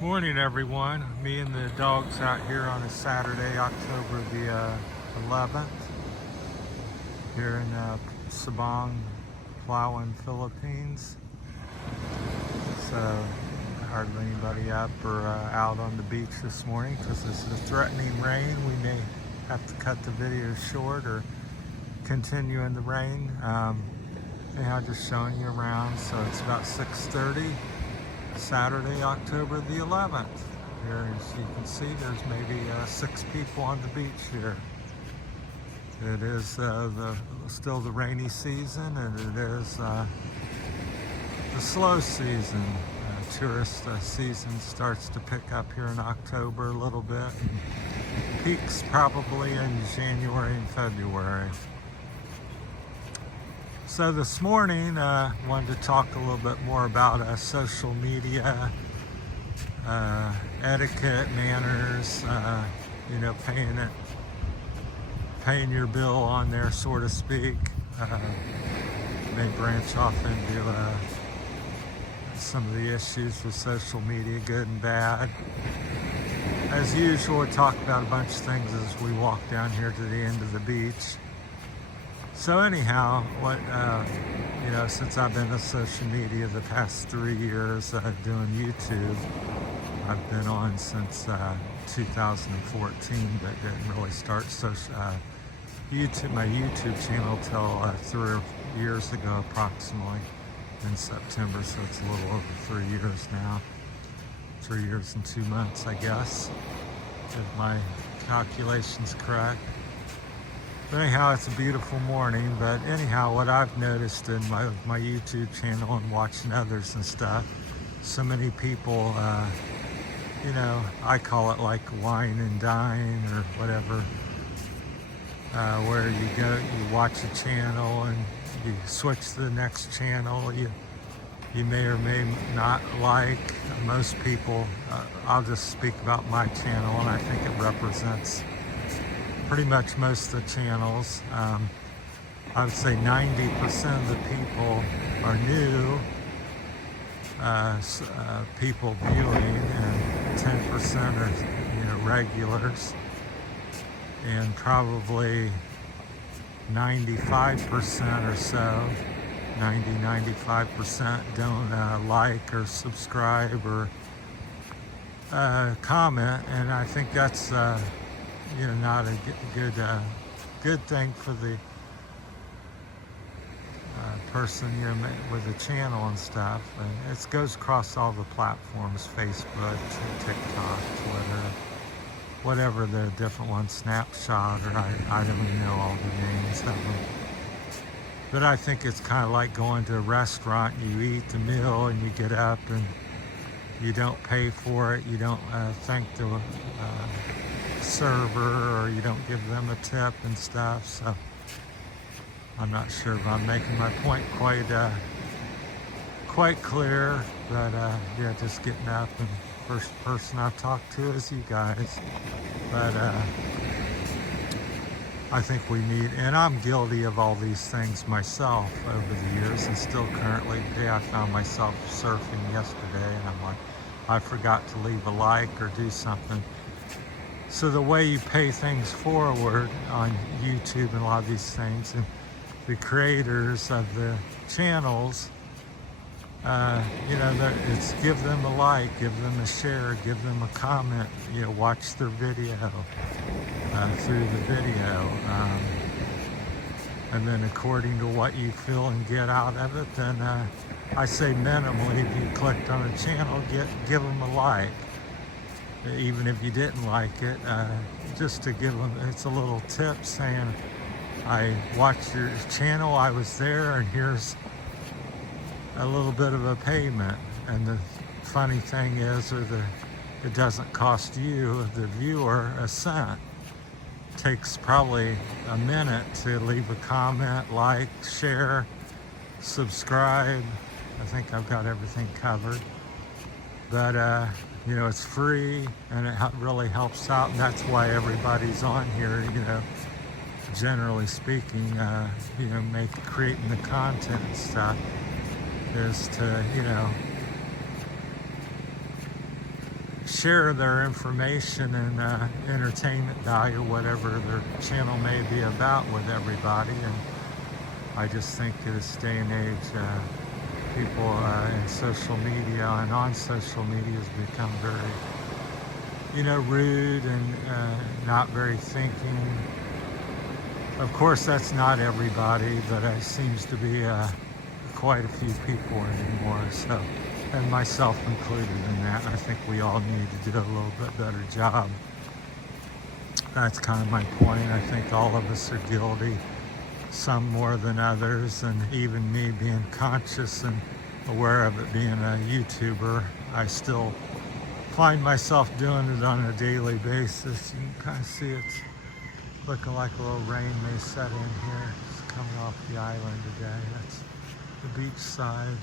Morning, everyone. Me and the dogs out here on a Saturday, October the 11th, here in Sabang, Palawan, Philippines. So hardly anybody up or out on the beach this morning because this is threatening rain. We may have to cut the video short or continue in the rain. Anyhow, just showing you around. So it's about 6:30. Saturday, October the 11th. Here, as you can see, there's maybe 6 people on the beach here. It is still the rainy season, and it is the slow season. Tourist season starts to pick up here in October a little bit, and peaks probably in January and February. So this morning, wanted to talk a little bit more about social media, etiquette, manners, paying your bill on there, so to speak. May branch off into some of the issues with social media, good and bad. As usual, we talk about a bunch of things as we walk down here to the end of the beach. So anyhow, since I've been on social media the past 3 years doing YouTube, I've been on since 2014, but didn't really start my YouTube channel till 3 years ago approximately in September, so it's a little over 3 years now. 3 years and 2 months, I guess, if my calculation's correct. But anyhow, it's a beautiful morning. But anyhow, what I've noticed in my YouTube channel and watching others and stuff, so many people, I call it like wine and dine or whatever, where you go, you watch a channel and you switch to the next channel. You may or may not like. Most people, I'll just speak about my channel, and I think it represents pretty much most of the channels. I would say 90% of the people are new people viewing, and 10% are regulars, and probably 95% or so, 95% don't like or subscribe or comment, and I think that's not a good thing for the person with the channel and stuff. And it goes across all the platforms: Facebook, TikTok, Twitter, whatever the different ones, Snapshot, or I don't even know all the names of them. But I think it's kind of like going to a restaurant. You eat the meal and you get up and you don't pay for it. You don't thank the server, or you don't give them a tip and stuff. So I'm not sure if I'm making my point quite clear, but just getting up, and first person I've talked to is you guys. But I think we need, and I'm guilty of all these things myself over the years, and still currently. Today I found myself surfing yesterday, and I'm like, I forgot to leave a like or do something. So the way you pay things forward on YouTube and a lot of these things, and the creators of the channels, it's give them a like, give them a share, give them a comment, watch their video through the video. And then according to what you feel and get out of it, then I say minimally, if you clicked on a channel, give them a like. Even if you didn't like it, just to give them, it's a little tip saying, I watched your channel, I was there, and here's a little bit of a payment. And the funny thing is, it doesn't cost you, the viewer, a cent. It takes probably a minute to leave a comment, like, share, subscribe. I think I've got everything covered. But it's free, and it really helps out, and that's why everybody's on here, generally speaking, creating the content and stuff, is to, share their information and entertainment value, whatever their channel may be about, with everybody. And I just think in this day and age, people in social media and on social media has become very, rude and not very thinking. Of course, that's not everybody, but it seems to be quite a few people anymore. So, and myself included in that. I think we all need to do a little bit better job. That's kind of my point. I think all of us are guilty, some more than others, and even me being conscious and aware of it, being a YouTuber, I still find myself doing it on a daily basis. You can kind of see it's looking like a little rain may set in here. It's coming off the island today. That's the beach side,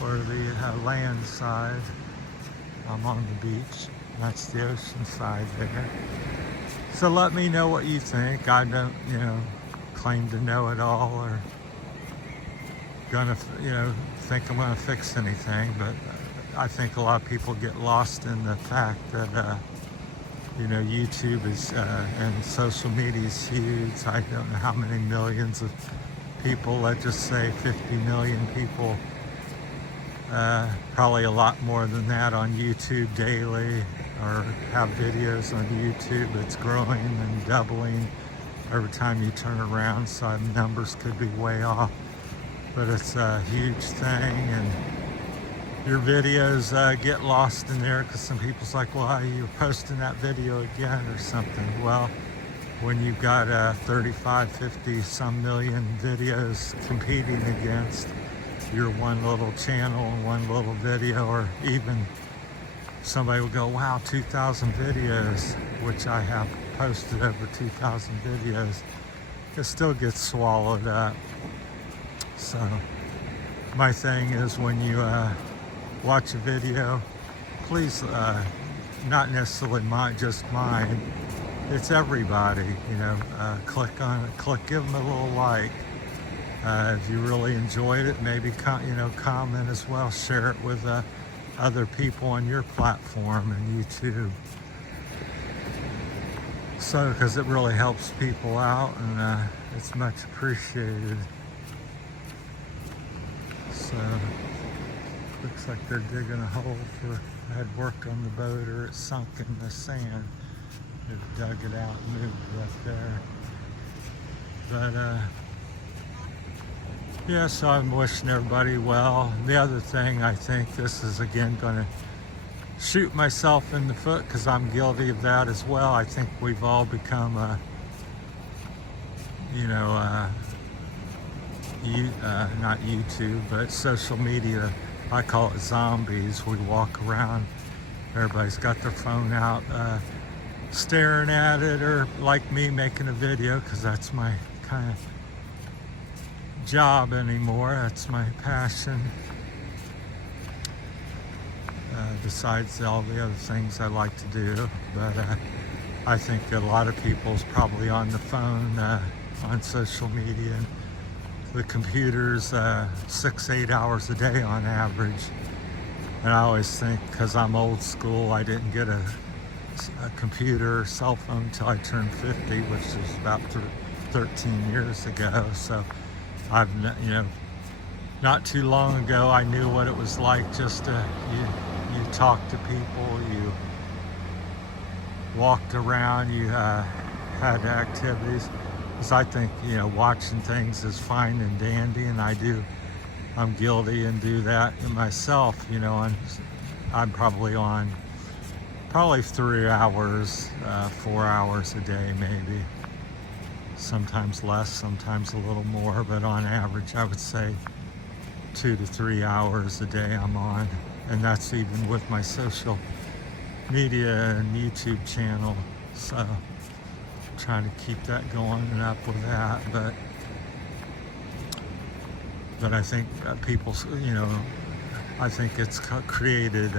or the land side. I'm on the beach. That's the ocean side there. So let me know what you think. I don't, claim to know it all, or gonna, think I'm gonna fix anything. But I think a lot of people get lost in the fact that, YouTube is and social media is huge. I don't know how many millions of people. Let's just say 50 million people. Probably a lot more than that on YouTube daily, or have videos on YouTube. It's growing and doubling every time you turn around, so the numbers could be way off. But it's a huge thing, and your videos get lost in there because some people's like, well, you're posting that video again or something. Well, when you've got 35, 50 some million videos competing against your one little channel and one little video, or even somebody will go, wow, 2,000 videos, which I have posted over 2,000 videos, it still gets swallowed up. So my thing is, when you watch a video, please, not necessarily just mine, it's everybody, click on it, give them a little like. If you really enjoyed it, maybe comment as well, share it with other people on your platform and YouTube. So, because it really helps people out, and it's much appreciated. So, looks like they're digging a hole for, I had worked on the boat, or it sunk in the sand. They've dug it out and moved it up there. But, yeah, so I'm wishing everybody well. The other thing, I think this is again going to shoot myself in the foot, because I'm guilty of that as well. I think we've all become, not YouTube, but social media. I call it zombies. We walk around, everybody's got their phone out, staring at it, or like me, making a video, because that's my kind of job anymore. That's my passion. Besides all the other things I like to do. But I think a lot of people's probably on the phone, on social media, and the computers 6-8 hours a day on average. And I always think, because I'm old school, I didn't get a computer or cell phone until I turned 50, which is about 13 years ago. So I've, not too long ago, I knew what it was like just to, you talked to people, you walked around, you had activities. Because I think, watching things is fine and dandy, and I'm guilty and do that myself, and I'm probably on 3 hours, 4 hours a day maybe. Sometimes less, sometimes a little more, but on average I would say 2 to 3 hours a day I'm on. And that's even with my social media and YouTube channel. So I'm trying to keep that going and up with that. But I think people, I think it's created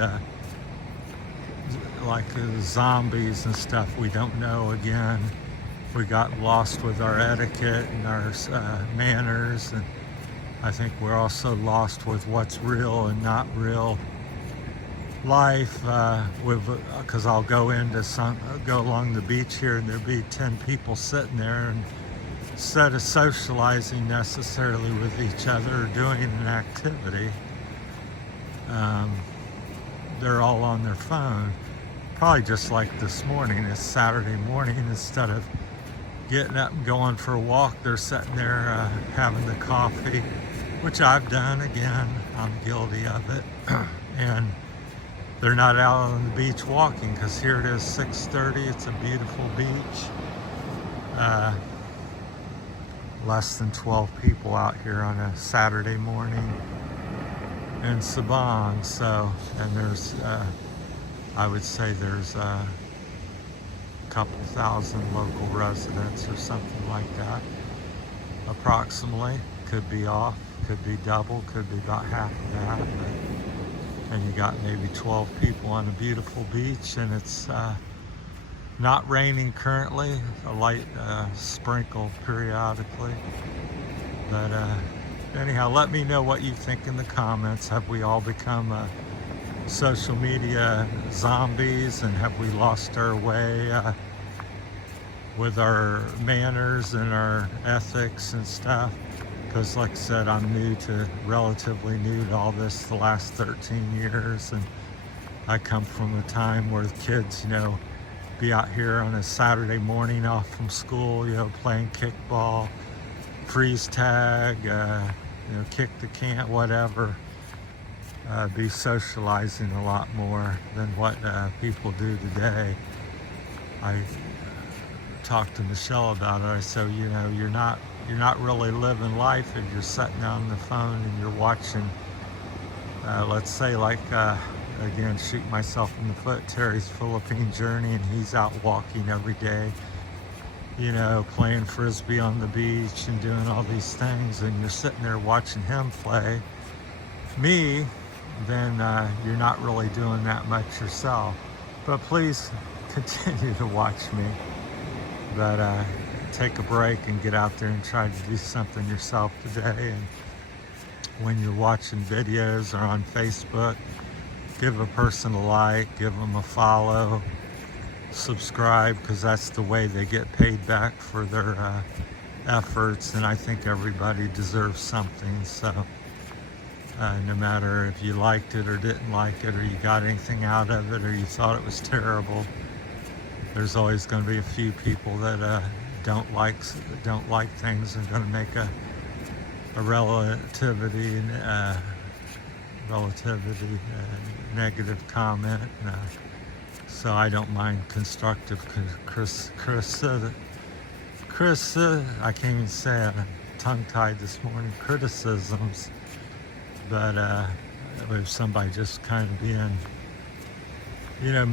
like zombies and stuff we don't know again. We got lost with our etiquette and our manners, and I think we're also lost with what's real and not real. life because I'll go go along the beach here and there'll be 10 people sitting there, and instead of socializing necessarily with each other or doing an activity, they're all on their phone. Probably just like this morning. It's Saturday morning. Instead of getting up and going for a walk, they're sitting there having the coffee, which I've done. Again, I'm guilty of it. And they're not out on the beach walking, because here it is 6:30. It's a beautiful beach. Less than 12 people out here on a Saturday morning in Sabang. So, and there's I would say there's a couple thousand local residents or something like that, approximately. Could be off, could be double, could be about half of that. But, and you got maybe 12 people on a beautiful beach, and it's not raining currently, a light sprinkle periodically. But anyhow, let me know what you think in the comments. Have we all become social media zombies, and have we lost our way with our manners and our ethics and stuff? Because like I said, I'm relatively new to all this the last 13 years, and I come from a time where the kids, be out here on a Saturday morning off from school, playing kickball, freeze tag, kick the can, whatever. Be socializing a lot more than what people do today. I talked to Michelle about it. I said, you're not really living life if you're sitting on the phone and you're watching, let's say, like, again, shoot myself in the foot, Terry's Philippine Journey, and he's out walking every day, playing frisbee on the beach and doing all these things, and you're sitting there watching him play. Me, then you're not really doing that much yourself. But please continue to watch me. But take a break and get out there and try to do something yourself today. And when you're watching videos or on Facebook, give a person a like, give them a follow, subscribe, because that's the way they get paid back for their efforts. And I think everybody deserves something. So no matter if you liked it or didn't like it, or you got anything out of it, or you thought it was terrible, there's always going to be a few people that don't like things and going to make a relativity negative comment. So I don't mind constructive I can't even say it. I'm tongue-tied this morning. Criticisms. But if somebody just kind of being,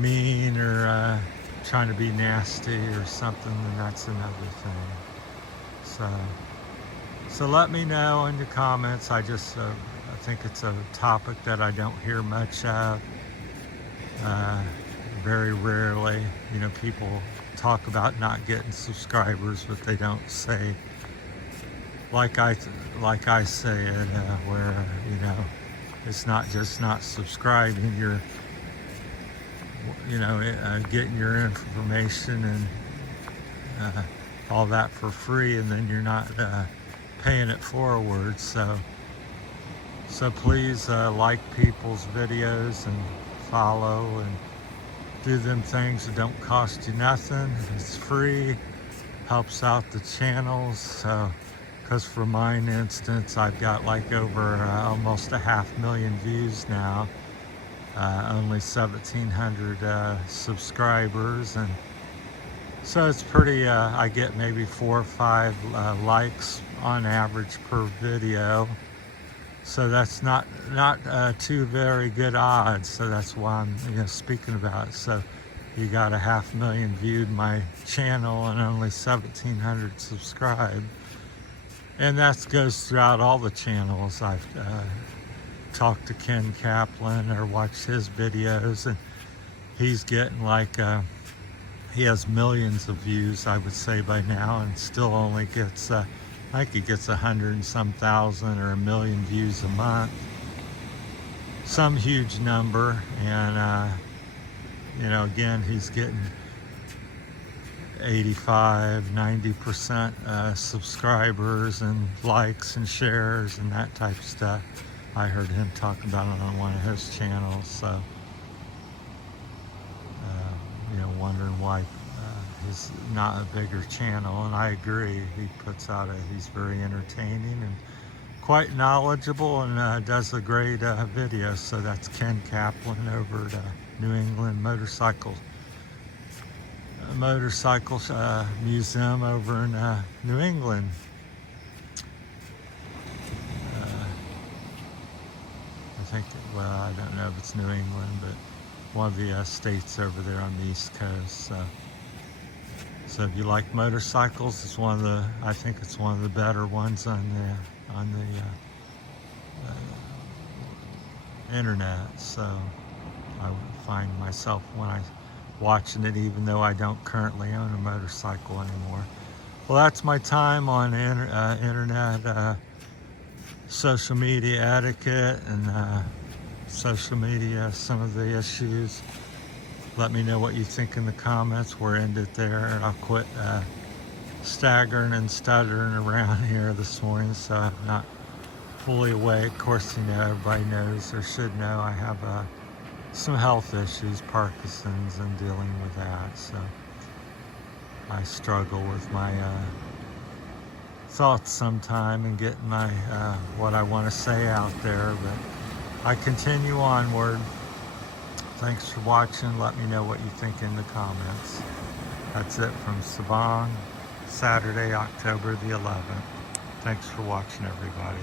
mean or trying to be nasty or something, then that's another thing. So let me know in the comments. I think it's a topic that I don't hear much of. Very rarely, people talk about not getting subscribers, but they don't say, like I say it, where it's not just not subscribing. You're getting your information and all that for free, and then you're not paying it forward. So please like people's videos and follow and do them things that don't cost you nothing. It's free, helps out the channels. So, because for mine instance, I've got like over almost 500,000 views now, only 1,700 subscribers, and so it's pretty, I get maybe 4 or 5 likes on average per video. So that's not two very good odds. So that's why I'm speaking about it. So you got 500,000 viewed my channel and only 1,700 subscribed. And that goes throughout all the channels. I've talked to Ken Kaplan or watched his videos, and he's getting like, he has millions of views, I would say, by now, and still only gets, I think he gets 100 and some thousand or 1 million views a month. some huge number, and you know, again, he's getting 85-90% subscribers and likes and shares and that type of stuff. I heard him talk about it on one of his channels, so you know, wondering why he's not a bigger channel. And I agree, he puts out he's very entertaining and quite knowledgeable, and does a great video. So that's Ken Kaplan over at New England Motorcycle Museum over in New England. I think, well, I don't know if it's New England, but one of the states over there on the East Coast. So if you like motorcycles, it's one of the, I think it's one of the better ones on the internet. So I find myself when I watching it, even though I don't currently own a motorcycle anymore. Well, that's my time on internet, social media etiquette, and social media, some of the issues. Let me know what you think in the comments. We'll end it there, and I'll quit staggering and stuttering around here this morning, so I'm not fully awake. Of course, you know, everybody knows or should know I have some health issues, Parkinson's, and dealing with that. So I struggle with my thoughts sometime and getting my what I want to say out there, but I continue onward. Thanks for watching. Let me know what you think in the comments. That's it from Sabang, Saturday, October the 11th. Thanks for watching, everybody.